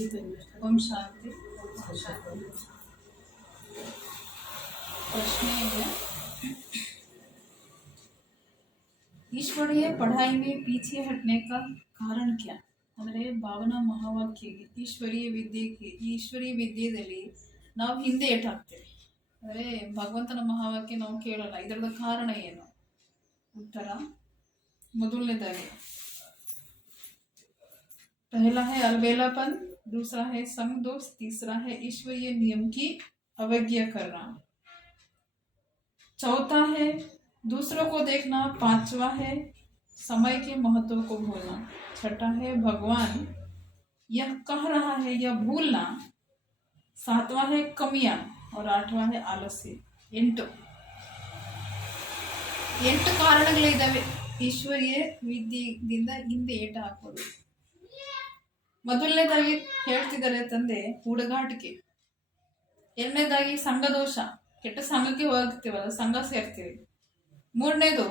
ओम शांति। प्रश्न है, ईश्वरीय पढ़ाई में पीछे हटने का कारण क्या? ಅಂದರೆ ಭಾವನಾ ಮಹಾವಾಕ್ಯಗೆ ಈಶ್ವರೀಯ ವಿದ್ಯೆಯಲ್ಲಿ ನಾವು ಹಿಂದೆ ಏಟಾಗ್ತೇವೆ. ಅಂದರೆ ಭಗವಂತನ ಮಹಾವಾಕ್ಯ ನಾವು ಕೇಳಲ್ಲ. ಇದರದ ಕಾರಣ ಏನು? ಉತ್ತರ ಮೊದಲನೇದಾಗಿ, पहला है अलबेलापन, दूसरा है संग दोष, तीसरा है ईश्वरीय नियम की अवज्ञा करना, चौथा है दूसरों को देखना, पांचवा है समय के महत्व को भूलना, छठा है भगवान यह कह रहा है यह भूलना, सातवां है कमियां और आठवां है आलस्य. ಎಂಟು ಕಾರಣಗಳಿದ್ದಾವೆ ಈಶ್ವರೀಯ ವಿದ್ಯೆಯಿಂದ ಹಿಂದೆ ಏಟ ಹಾಕೋದು. ಮೊದಲನೇದಾಗಿ ಹೇಳ್ತಿದ್ದಾರೆ ತಂದೆ ಹುಡುಗಾಟಿಕೆ, ಎರಡನೇದಾಗಿ ಸಂಘದೋಷ, ಕೆಟ್ಟ ಸಂಘಕ್ಕೆ ಹೋಗ್ತೀವಲ್ಲ, ಸಂಘ ಸೇರ್ತೀವಿ. ಮೂರನೇದು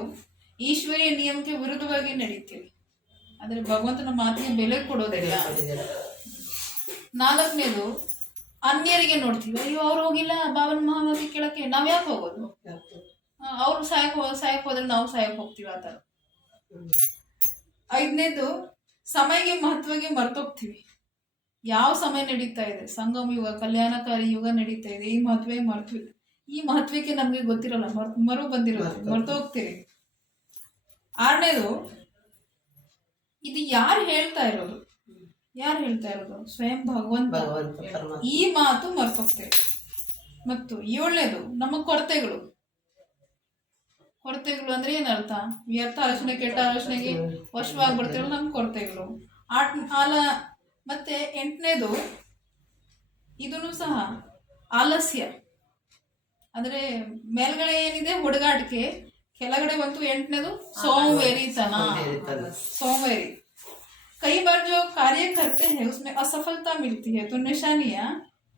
ಈಶ್ವರೀಯ ನಿಯಮಕ್ಕೆ ವಿರುದ್ಧವಾಗಿ ನಡೀತೀವಿ, ಆದರೆ ಭಗವಂತನ ಮಾತಿಗೆ ಬೆಲೆ ಕೊಡೋದಿಲ್ಲ. ನಾಲ್ಕನೇದು ಅನ್ಯರಿಗೆ ನೋಡ್ತೀವಿ, ಅಯ್ಯೋ ಅವ್ರು ಹೋಗಿಲ್ಲ ಬಾಬನ ಮಹಾವಾಕ್ಯ ಕೇಳಕ್ಕೆ, ನಾವ್ ಯಾಕೆ ಹೋಗೋದು? ಅವ್ರು ಸಾಯಕ್ ಹೋದ್ರೆ ನಾವು ಸಾಯಕ್ ಹೋಗ್ತೀವಿ, ಆ ಥರ. ಐದನೇದು ಸಮಯಗೆ ಮಹತ್ವಗೆ ಮರ್ತೋಗ್ತೀವಿ. ಯಾವ ಸಮಯ ನಡೀತಾ ಇದೆ, ಸಂಗಮ ಯುಗ, ಕಲ್ಯಾಣಕಾರಿ ಯುಗ ನಡೀತಾ ಇದೆ, ಈ ಮಹತ್ವಕ್ಕೆ ನಮ್ಗೆ ಗೊತ್ತಿರಲ್ಲ, ಮರು ಬಂದಿರೋದು, ಮರ್ತೋಗ್ತೀರಿ. ಆರನೇದು, ಇದು ಯಾರು ಹೇಳ್ತಾ ಇರೋದು? ಸ್ವಯಂ ಭಗವಂತ. ಈ ಮಾತು ಮರ್ತೋಗ್ತೇವೆ. ಮತ್ತು ಏಳನೇದು ನಮ್ಮ ಕೊರತೆಗಳು ಅಂದ್ರೆ ಏನರ್ಥ? ವ್ಯರ್ಥ ಆಲೋಚನೆ, ಕೆಟ್ಟ ಆಲೋಚನೆಗೆ ವಶವಾಗ್ಬಿಡ್ತೇವಲ್ಲ, ನಮ್ಮ ಕೊರತೆಗಳು. ಮತ್ತೆ ಎಂಟನೇದು ಇದನ್ನು ಸಹ ಆಲಸ್ಯ, ಅಂದ್ರೆ ಮೇಲ್ಗಡೆ ಏನಿದೆ ಹುಡುಗಾಟಿಕೆ, ಕೆಳಗಡೆ ಬಂತು ಎಂಟನೇದು ಸೋಂಬೇರಿತನ. कई बार जो कार्य करते हैं उसमें असफलता मिलती है तो निशानियां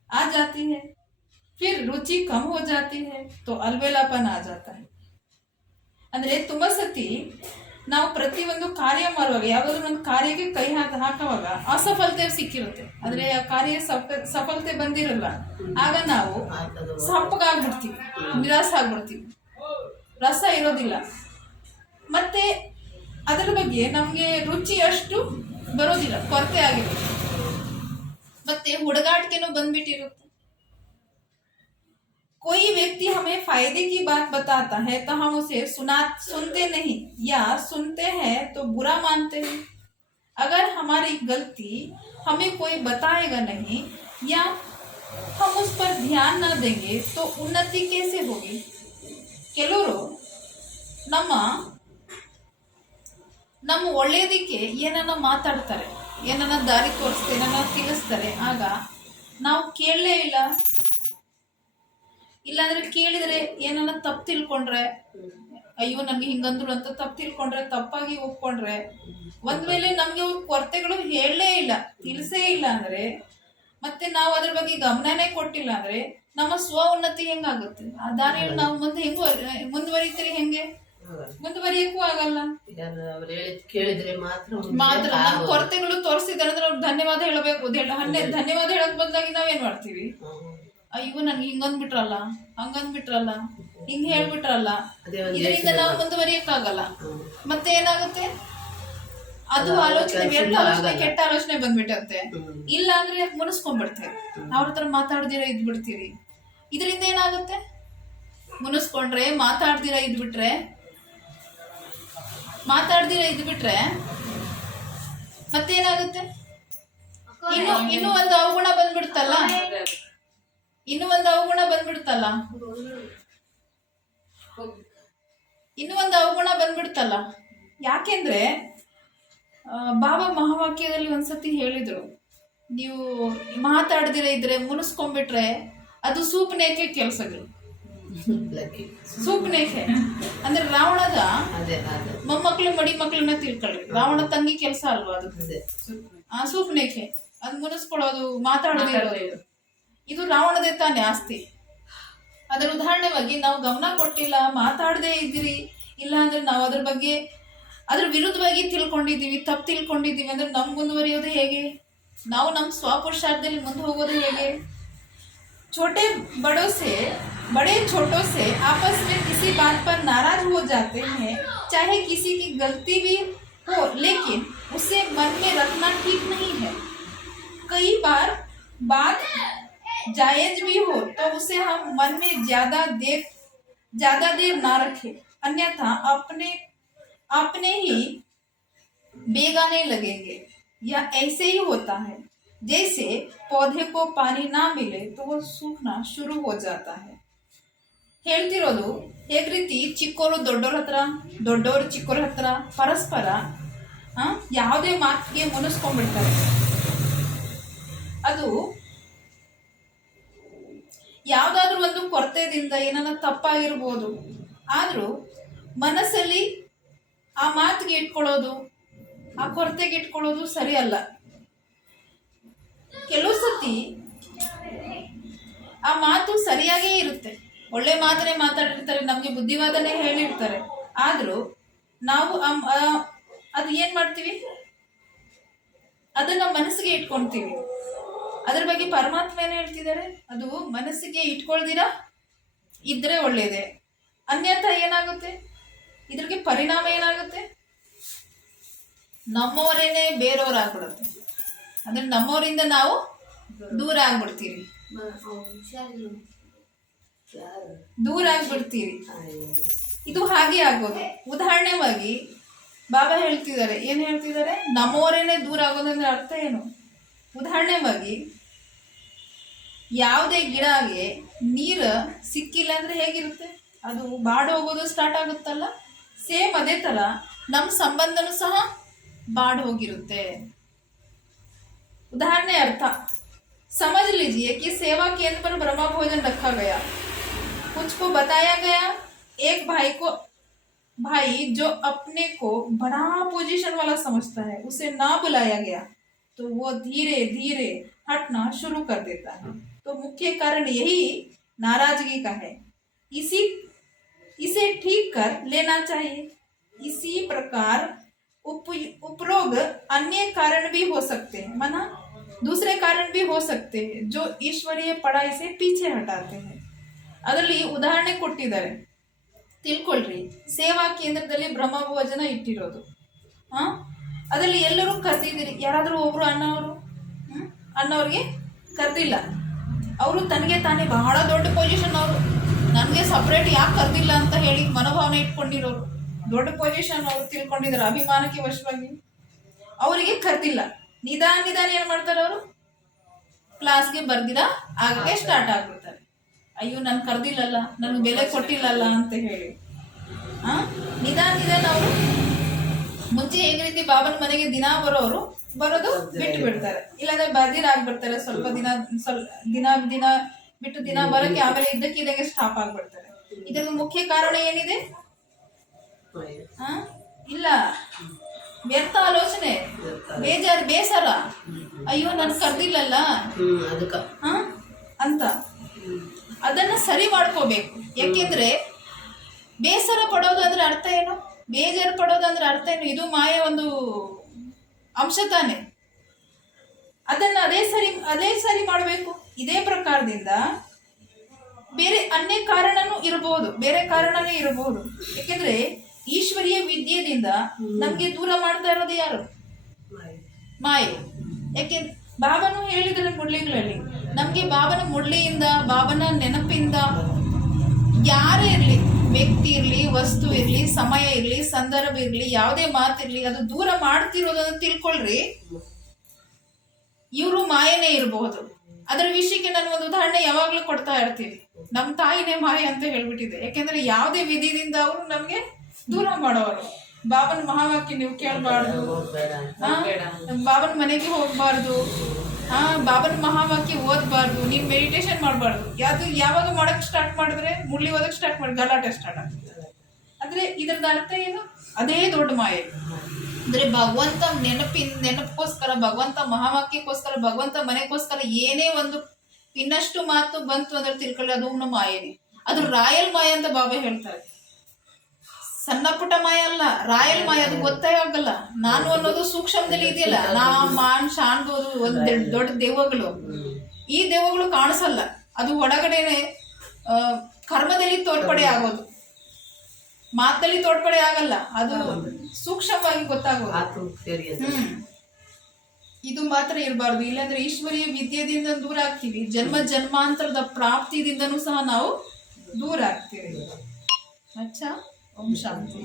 आ जाती है, फिर रुचि कम हो जाती है तो अलबेलापन आ जाता है. ಅಂದ್ರೆ ತುಂಬಾ ಸತಿ ನಾವು ಪ್ರತಿಯೊಂದು ಕಾರ್ಯ ಮಾಡುವಾಗ, ಯಾವ್ದಾದ್ರು ಒಂದು ಕಾರ್ಯಕ್ಕೆ ಕೈ ಹಾಕುವಾಗ ಅಸಫಲತೆ ಸಿಕ್ಕಿರುತ್ತೆ, ಅಂದ್ರೆ ಆ ಕಾರ್ಯ ಸಫಲತೆ ಬಂದಿರಲ್ಲ. ಆಗ ನಾವು ಸಪ್ಪಗಾಗ್ಬಿಡ್ತೀವಿ, ನಿರಾಸ ಆಗ್ಬಿಡ್ತೀವಿ, ರಸ ಇರೋದಿಲ್ಲ. ಮತ್ತೆ ಅದರ ಬಗ್ಗೆ ನಮ್ಗೆ ರುಚಿ ಅಷ್ಟು ಬರೋದಿಲ್ಲ, ಕೊರತೆ ಆಗಿರುತ್ತೆ. ಮತ್ತೆ ಹುಡುಗಾಟಿಕೆನೂ ಬಂದ್ಬಿಟ್ಟಿರುತ್ತೆ. कोई व्यक्ति हमें फायदे की बात बताता है तो हम उसे सुनते नहीं, या सुनते हैं तो बुरा मानते हैं. अगर हमारी गलती हमें कोई बताएगा नहीं या हम उस पर ध्यान न देंगे तो उन्नति कैसे होगी? ಕೆಲವರು ನಮ್ಮ ಒಳ್ಳೆಯದಕ್ಕೆ ಏನನ್ನ ಮಾತಾಡ್ತಾರೆ, ಏನನ್ನ ದಾರಿ ತೋರಿಸ್ತಾರೆ, ಏನನ್ನ ತಿಳಿಸ್ತಾರೆ. ಆಗ ನಾವು ಕೇಳಲೇ ಇಲ್ಲ, ಇಲ್ಲಾಂದ್ರೆ ಕೇಳಿದ್ರೆ ಏನನ್ನ ತಪ್ಪು ತಿಳ್ಕೊಂಡ್ರೆ, ಅಯ್ಯೋ ನನ್ಗೆ ಹಿಂಗಂದ್ರು ಅಂತ ತಪ್ಪು ತಿಳ್ಕೊಂಡ್ರೆ, ತಪ್ಪಾಗಿ ಒಪ್ಕೊಂಡ್ರೆ, ಒಂದ್ ವೇಳೆ ನಮ್ಗೆ ಕೊರತೆಗಳು ಹೇಳಲೇ ಇಲ್ಲ, ತಿಳಿಸೇ ಇಲ್ಲ ಅಂದ್ರೆ, ಮತ್ತೆ ನಾವು ಅದ್ರ ಬಗ್ಗೆ ಗಮನನೇ ಕೊಟ್ಟಿಲ್ಲ ಅಂದ್ರೆ ನಮ್ಮ ಸ್ವ ಉನ್ನತಿ ಹೆಂಗಾಗುತ್ತೆ? ಆ ದಾರಿಯಲ್ಲಿ ನಾವು ಮುಂದೆ ಮುಂದುವರಿತೀರಿ? ಹೆಂಗೆ ಮುಂದುವರಿಯಕ್ಕೂ ಆಗಲ್ಲ. ಮಾತ್ರ ನಮ್ಮ ಕೊರತೆಗಳು ತೋರಿಸಿದಾರೆ ಅಂದ್ರೆ ಅವ್ರು ಧನ್ಯವಾದ ಹೇಳಬೇಕು. ಧನ್ಯವಾದ ಹೇಳಕ್ ಬದಲಾಗಿ ನಾವೇನ್ ಮಾಡ್ತೀವಿ? ಅಯ್ಯೋ ನನ್ಗೆ ಹಿಂಗಂದ್ಬಿಟ್ರಲ್ಲ, ಹಂಗಂದ್ಬಿಟ್ರಲ್ಲ, ಹಿಂಗ್ ಹೇಳ್ಬಿಟ್ರಲ್ಲ, ಇದರಿಂದ ನಾವು ಮುಂದುವರಿಯಕ್ಕಾಗಲ್ಲ. ಮತ್ತೆ ಏನಾಗುತ್ತೆ? ಅದು ಆಲೋಚನೆ, ವ್ಯರ್ಥ ಆಲೋಚನೆ, ಕೆಟ್ಟ ಆಲೋಚನೆ ಬಂದ್ಬಿಟ್ಟಂತೆ. ಇಲ್ಲ ಅಂದ್ರೆ ಮುನಿಸ್ಕೊಂಡ್ಬಿಡ್ತೇವೆ, ಅವ್ರ ಹತ್ರ ಮಾತಾಡ್ದಿರ ಇದ್ಬಿಡ್ತೀವಿ. ಇದರಿಂದ ಏನಾಗುತ್ತೆ? ಮುನಿಸ್ಕೊಂಡ್ರೆ, ಮಾತಾಡ್ದಿರ ಇದ್ಬಿಟ್ರೆ ಮತ್ತೇನಾಗುತ್ತೆ? ಇನ್ನು ಒಂದು ಅವಗುಣ ಬಂದ್ಬಿಡ್ತಲ್ಲ, ಯಾಕೆಂದ್ರೆ ಬಾಬಾ ಮಹಾವಾಕ್ಯದಲ್ಲಿ ಒಂದ್ಸತಿ ಹೇಳಿದ್ರು, ನೀವು ಮಾತಾಡ್ದಿರ ಇದ್ರೆ, ಮುನಿಸ್ಕೊಂಡ್ಬಿಟ್ರೆ ಅದು ಸೂಪನೇಕೆ ಕೆಲಸಗಳು. ಸೂಪನೇಕೆ ಅಂದ್ರೆ ರಾವಣದ ಮೊಮ್ಮಕ್ಳು ಮಡಿ ಮಕ್ಳನ್ನ ತಿಳ್ಕೊಳ್ಳಿ, ರಾವಣ ತಂಗಿ ಕೆಲಸ ಅಲ್ವಾ ಅದು. ಸೂಪನೇಕೆ ಅದು ಮುನಿಸ್ಕೊಳ್ಳೋದು, ಮಾತಾಡೋದು, ಇದು ರಾವಣದೇ ತಾನೇ ಆಸ್ತಿ. ಅದರ ಉದಾಹರಣೆವಾಗಿ ನಾವು ಗಮನ ಕೊಟ್ಟಿಲ್ಲ, ಮಾತಾಡದೇ ಇದ್ದೀರಿ, ಇಲ್ಲ ಅಂದ್ರೆ ನಾವು ಅದ್ರ ಬಗ್ಗೆ ಅದ್ರ ವಿರುದ್ಧವಾಗಿ ತಿಳ್ಕೊಂಡಿದ್ದೀವಿ, ತಪ್ಪು ತಿಳ್ಕೊಂಡಿದ್ದೀವಿ ಅಂದ್ರೆ ನಮ್ ಮುಂದುವರಿಯೋದು ಹೇಗೆ? ನಾವು ನಮ್ಮ ಸ್ವಪುರುಷಾರ್ಥದಲ್ಲಿ ಮುಂದೆ ಹೋಗೋದು ಹೇಗೆ? छोटे बड़ों से बड़े छोटों से आपस में किसी बात पर नाराज हो जाते हैं, चाहे किसी की गलती भी हो, लेकिन उसे मन में रखना ठीक नहीं है। कई बार बात जायज भी हो तो उसे हम मन में ज्यादा देर ना रखें, अन्यथा अपने अपने ही बेगाने लगेंगे। यह ऐसे ही होता है जैसे पौधे को पानी ना मिले तो वो सूखना शुरू हो जाता है। ಹೇಳ್ತಿರೋದು ಹೇಗ್ ರೀತಿ ಚಿಕ್ಕೋರು ದೊಡ್ಡೋರ ಹತ್ರ, ದೊಡ್ಡವರು ಚಿಕ್ಕೋರ ಹತ್ರ ಪರಸ್ಪರ ಯಾವುದೇ ಮಾತಿಗೆ ಮುನಿಸ್ಕೊಂಡ್ಬಿಡ್ತಾರೆ. ಅದು ಯಾವ್ದಾದ್ರು ಒಂದು ಕೊರತೆದಿಂದ ಏನಾರ ತಪ್ಪಾಗಿರ್ಬೋದು, ಆದ್ರೂ ಮನಸ್ಸಲ್ಲಿ ಆ ಮಾತಿಗೆ ಇಟ್ಕೊಳ್ಳೋದು, ಆ ಕೊರತೆಗೆ ಇಟ್ಕೊಳ್ಳೋದು ಸರಿ ಅಲ್ಲ. ಕೆಲವು ಸತಿ ಆ ಮಾತು ಸರಿಯಾಗೇ ಇರುತ್ತೆ, ಒಳ್ಳೆ ಮಾತನ್ನೇ ಮಾತಾಡಿರ್ತಾರೆ, ನಮ್ಗೆ ಬುದ್ಧಿವಾದನೆ ಹೇಳಿರ್ತಾರೆ, ಆದ್ರೂ ನಾವು ಅದು ಏನ್ ಮಾಡ್ತೀವಿ, ಅದನ್ನ ಮನಸ್ಸಿಗೆ ಇಟ್ಕೊಂತೀವಿ. ಅದ್ರ ಬಗ್ಗೆ ಪರಮಾತ್ಮ ಏನ್ ಹೇಳ್ತಿದ್ದಾರೆ, ಅದು ಮನಸ್ಸಿಗೆ ಇಟ್ಕೊಳ್ದಿರಾ ಇದ್ರೆ ಒಳ್ಳೇದೆ, ಅನ್ಯಥಾ ಏನಾಗುತ್ತೆ, ಇದ್ರಿಗೆ ಪರಿಣಾಮ ಏನಾಗುತ್ತೆ, ನಮ್ಮವರೇನೆ ಬೇರೆಯವರಾಗ್ಬಿಡುತ್ತೆ. ಅಂದ್ರೆ ನಮ್ಮವರಿಂದ ನಾವು ದೂರ ಆಗ್ಬಿಡ್ತೀವಿ, ಇದು ಹಾಗೆ ಆಗೋದು. ಉದಾಹರಣೆವಾಗಿ ಬಾಬಾ ಹೇಳ್ತಿದ್ದಾರೆ, ಏನ್ ಹೇಳ್ತಿದ್ದಾರೆ, ನಮ್ಮವರೇನೆ ದೂರ ಆಗೋದಂದ್ರೆ ಅರ್ಥ ಏನು? ಉದಾಹರಣೆವಾಗಿ ಯಾವುದೇ ಗಿಡಗೆ ನೀರು ಸಿಕ್ಕಿಲ್ಲ ಅಂದ್ರೆ ಹೇಗಿರುತ್ತೆ, ಅದು ಬಾಡ್ ಹೋಗೋದು ಸ್ಟಾರ್ಟ್ ಆಗುತ್ತಲ್ಲ, ಸೇಮ್ ಅದೇ ತರ ನಮ್ಮ ಸಂಬಂಧನೂ ಸಹ ಬಾಡ್ ಹೋಗಿರುತ್ತೆ. उदाहरण अर्थ समझ लीजिए कि सेवा केंद्र पर ब्रह्मा भोजन रखा गया, कुछ को बताया गया, एक भाई जो अपने को बड़ा पोजीशन वाला समझता है उसे ना बुलाया गया तो वो धीरे धीरे हटना शुरू कर देता है। तो मुख्य कारण यही नाराजगी का है, इसे ठीक कर लेना चाहिए। इसी प्रकार उपरोक्त अन्य कारण भी हो सकते हैं, माना दूसरे कारण भी हो सकते हैं जो ईश्वरीय पढ़ाई से पीछे हटाते हैं। ಅದರಲ್ಲಿ ಉದಾಹರಣೆ ಕೊಟ್ಟಿದ್ದಾರೆ, ತಿಳ್ಕೊಳ್ರಿ. ಸೇವಾ ಕೇಂದ್ರದಲ್ಲಿ ಬ್ರಹ್ಮ ಭೋಜನ ಇಟ್ಟಿರೋದು, ಅದರಲ್ಲಿ ಎಲ್ಲರೂ ಕರೆದಿದ್ದೀರಿ, ಯಾರಾದರೂ ಒಬ್ರು ಅಣ್ಣವ್ರಿಗೆ ಕರೆದಿಲ್ಲ, ಅವರು ತನಗೆ ತಾನೇ ಬಹಳ ದೊಡ್ಡ ಪೊಸಿಷನ್, ಅವರು ನನಗೆ ಸಪ್ರೇಟ್ ಯಾಕೆ ಕರೆದಿಲ್ಲ ಅಂತ ಹೇಳಿ ಮನೋಭಾವನೆ ಇಟ್ಕೊಂಡಿರೋರು, ದೊಡ್ಡ ಪೊಸಿಷನ್ ಅವರು ತಿಳ್ಕೊಂಡಿದ್ದಾರೆ, ಅಭಿಮಾನಕ್ಕೆ ವಶವಾಗಿ ಅವರಿಗೆ ಕರೆದಿಲ್ಲ. ನಿಧಾನ ಏನ್ ಮಾಡ್ತಾರೆ, ಅವರು ಕ್ಲಾಸ್ಗೆ ಬರ್ದಿರ ಆಗಕ್ಕೆ ಸ್ಟಾರ್ಟ್ ಆಗ್ಬಿಡ್ತಾರೆ. ಅಯ್ಯೋ ನನ್ ಕರೆದಿಲ್ಲಲ್ಲ, ನನ್ಗೆ ಬೆಲೆ ಕೊಟ್ಟಿಲ್ಲಲ್ಲ ಅಂತ ಹೇಳಿ ನಿಧಾನ ಅವರು ಮುಂಚೆ ಹೇಗೆ ರೀತಿ ಬಾಬನ ಮನೆಗೆ ದಿನ ಬರೋದು ಬಿಟ್ಟು ಬಿಡ್ತಾರೆ, ಇಲ್ಲಾಂದ್ರೆ ಬರ್ದಿರ ಆಗ್ಬಿಡ್ತಾರೆ. ಸ್ವಲ್ಪ ದಿನ ಬಿಟ್ಟು ದಿನ ಬರೋಕೆ, ಆಮೇಲೆ ಇದ್ದಕ್ಕಿದ್ದಂಗೆ ಸ್ಟಾಪ್ ಆಗ್ಬಿಡ್ತಾರೆ. ಇದರ ಮುಖ್ಯ ಕಾರಣ ಏನಿದೆ? ಇಲ್ಲ, ವ್ಯರ್ಥ ಆಲೋಚನೆ, ಬೇಸರ, ಅಯ್ಯೋ ನನ್ ಕರ್ದಿಲ್ಲಲ್ಲ ಅಂತ ಅದನ್ನ ಸರಿ ಮಾಡ್ಕೋಬೇಕು. ಯಾಕೆಂದ್ರೆ ಬೇಸರ ಪಡೋದು ಅಂದ್ರೆ ಅರ್ಥ ಏನು, ಬೇಜಾರು ಪಡೋದು ಅಂದ್ರೆ ಅರ್ಥ ಏನು? ಇದು ಮಾಯ ಒಂದು ಅಂಶ ತಾನೆ. ಅದನ್ನ ಅದೇ ಸರಿ ಮಾಡಬೇಕು. ಇದೇ ಪ್ರಕಾರದಿಂದ ಬೇರೆ ಅನ್ಯ ಕಾರಣನೂ ಇರಬಹುದು, ಬೇರೆ ಕಾರಣನೇ ಇರಬಹುದು. ಯಾಕೆಂದ್ರೆ ಈಶ್ವರೀಯ ವಿದ್ಯೆಯಿಂದ ನಮ್ಗೆ ದೂರ ಮಾಡ್ತಾ ಇರೋದು ಯಾರು? ಮಾಯೆ. ಯಾಕೆ ಬಾಬನು ಹೇಳಿದ್ರೆ ಮುಡ್ಲಿಗಳಲ್ಲಿ, ನಮ್ಗೆ ಬಾಬನ ಮುಡ್ಲಿಯಿಂದ, ಬಾಬನ ನೆನಪಿಂದ ಯಾರೇ ಇರ್ಲಿ, ವ್ಯಕ್ತಿ ಇರ್ಲಿ, ವಸ್ತು ಇರ್ಲಿ, ಸಮಯ ಇರ್ಲಿ, ಸಂದರ್ಭ ಇರ್ಲಿ, ಯಾವುದೇ ಮಾತಿರ್ಲಿ, ಅದು ದೂರ ಮಾಡ್ತಿರೋದನ್ನ ತಿಳ್ಕೊಳ್ರಿ. ಇವರು ಮಾಯನೇ ಇರಬಹುದು. ಅದರ ವಿಷಯಕ್ಕೆ ನಾನು ಒಂದು ಉದಾಹರಣೆ ಯಾವಾಗ್ಲೂ ಕೊಡ್ತಾ ಇರ್ತೀವಿ. ನಮ್ ತಾಯಿನೇ ಮಾಯೆ ಅಂತ ಹೇಳ್ಬಿಟ್ಟಿದೆ. ಯಾಕೆಂದ್ರೆ ಯಾವುದೇ ವಿಧಿಯಿಂದ ಅವರು ನಮ್ಗೆ ದೂರ ಮಾಡೋರು. ಬಾಬನ ಮಹಾವಾಕ್ಯ ನೀವು ಕೇಳಬಾರ್ದು, ಬಾಬನ ಮನೆಗೆ ಹೋಗ್ಬಾರ್ದು, ಬಾಬನ ಮಹಾವಾಕ್ಯ ಓದಬಾರ್ದು, ನೀವು ಮೆಡಿಟೇಷನ್ ಮಾಡಬಾರ್ದು. ಯಾವಾಗ ಮಾಡಕ್ ಸ್ಟಾರ್ಟ್ ಮಾಡಿದ್ರೆ, ಮುಳ್ಳಿ ಓದಕ್ ಸ್ಟಾರ್ಟ್ ಮಾಡಿ ಗಲಾಟೆ ಸ್ಟಾರ್ಟ್ ಆಗ್ತದೆ. ಅಂದ್ರೆ ಇದರದ ಅರ್ಥ ಏನು? ಅದೇ ದೊಡ್ಡ ಮಾಯೆ. ಅಂದ್ರೆ ಭಗವಂತ ನೆನಪಕ್ಕೋಸ್ಕರ, ಭಗವಂತ ಮಹಾವಾಕ್ಯಕ್ಕೋಸ್ಕರ, ಭಗವಂತ ಮನೆಗೋಸ್ಕರ ಏನೇ ಒಂದು ಇನ್ನಷ್ಟು ಮಾತು ಬಂತು ಅಂದ್ರೆ ತಿಳ್ಕೊಳ್ಳಿ, ಅದು ಮಾಯೇನೆ. ಅದು ರಾಯಲ್ ಮಾಯೆ ಅಂತ ಬಾಬಾ ಹೇಳ್ತಾರೆ. ಸಣ್ಣ ಪುಟ್ಟ ಮಾಯ ಅಲ್ಲ, ರಾಯಲ್ ಮಾಯ. ಅದು ಗೊತ್ತೇ ಆಗಲ್ಲ. ನಾನು ಅನ್ನೋದು ಸೂಕ್ಷ್ಮದಲ್ಲಿ ಇದೆಯಲ್ಲ, ಮಾನ್ ಶಾಣ್ದೋದು ಒಂದ್ ದೊಡ್ಡ ದೆವ್ವಗಳು. ಈ ದೆವ್ವಗಳು ಕಾಣಿಸಲ್ಲ, ಅದು ಒಳಗಡೆನೆ ಕರ್ಮದಲ್ಲಿ ತೋರ್ಪಡೆ ಆಗೋದು, ಮಾತಲ್ಲಿ ತೋರ್ಪಡೆ ಆಗಲ್ಲ, ಅದು ಸೂಕ್ಷ್ಮವಾಗಿ ಗೊತ್ತಾಗೋದು. ಇದು ಮಾತ್ರ ಇರಬಾರ್ದು. ಇಲ್ಲಾಂದ್ರೆ ಈಶ್ವರೀಯ ವಿದ್ಯೆದಿಂದ ದೂರ ಆಗ್ತೀವಿ, ಜನ್ಮ ಜನ್ಮಾಂತರದ ಪ್ರಾಪ್ತಿದಿಂದನೂ ಸಹ ನಾವು ದೂರ ಆಗ್ತೀವಿ. ಅಚ್ಚಾ, ಓಂ ಶಾಂತಿ.